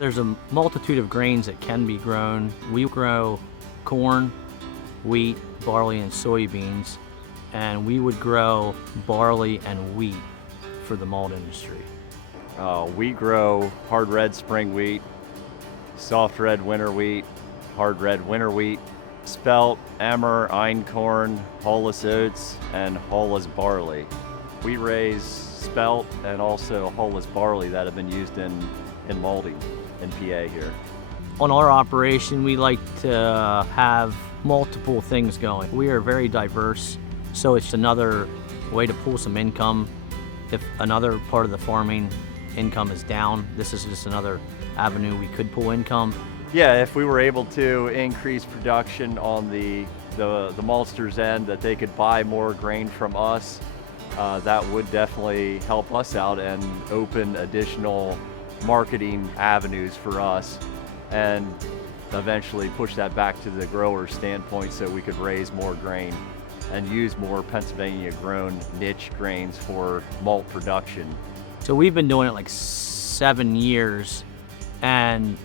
There's a multitude of grains that can be grown. We grow corn, wheat, barley, and soybeans, and we would grow barley and wheat for the malt industry. We grow hard red spring wheat, soft red winter wheat, hard red winter wheat, spelt, emmer, einkorn, hulless oats, and hulless barley. We raise spelt and also hulless barley that have been used in malting in PA here. On our operation, we like to have multiple things going. We are very diverse, so it's another way to pull some income. If another part of the farming income is down, this is just another avenue we could pull income. Yeah, if we were able to increase production on the maltsters end, that they could buy more grain from us, that would definitely help us out and open additional marketing avenues for us, and eventually push that back to the grower standpoint so we could raise more grain and use more Pennsylvania grown niche grains for malt production. So we've been doing it like 7 years, and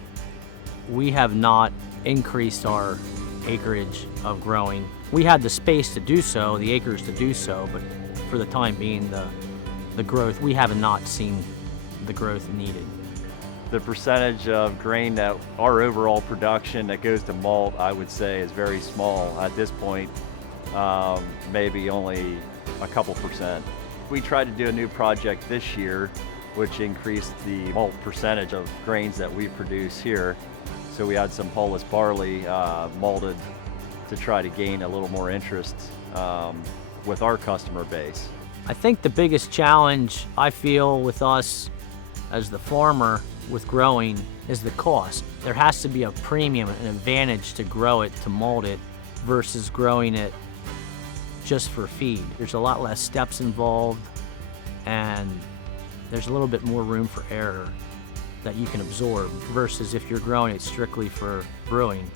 we have not increased our acreage of growing. We had the space to do so, the acres to do so, but for the time being, the growth, we have not seen the growth needed. The percentage of grain that our overall production that goes to malt, I would say, is very small at this point, maybe only a couple percent. We tried to do a new project this year, which increased the malt percentage of grains that we produce here. So we had some hulless barley malted to try to gain a little more interest with our customer base. I think the biggest challenge I feel with us as the farmer with growing is the cost. There has to be a premium, an advantage to grow it, to malt it, versus growing it just for feed. There's a lot less steps involved, and there's a little bit more room for error that you can absorb, versus if you're growing it strictly for brewing,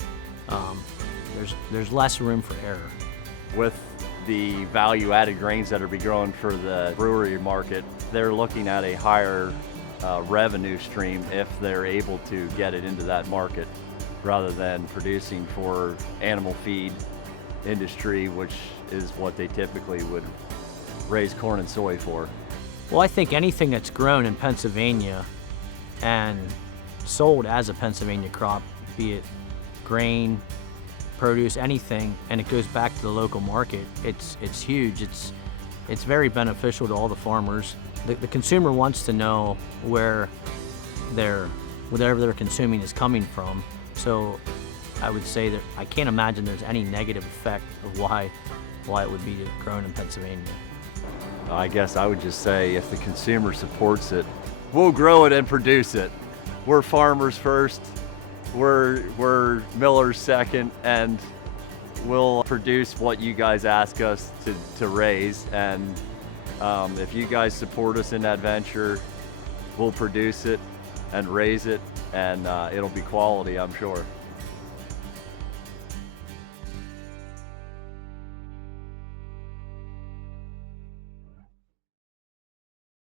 there's less room for error. With the value-added grains that are be growing for the brewery market, they're looking at a higher revenue stream if they're able to get it into that market, rather than producing for animal feed industry, which is what they typically would raise corn and soy for. Well, I think anything that's grown in Pennsylvania and sold as a Pennsylvania crop, be it grain, produce, anything, and it goes back to the local market, it's huge. It's very beneficial to all the farmers. The consumer wants to know where whatever they're consuming is coming from. So I would say that I can't imagine there's any negative effect of why it would be grown in Pennsylvania. I guess I would just say if the consumer supports it, we'll grow it and produce it. We're farmers first, we're millers second, and we'll produce what you guys ask us to raise. And if you guys support us in that venture, we'll produce it and raise it, and it'll be quality, I'm sure.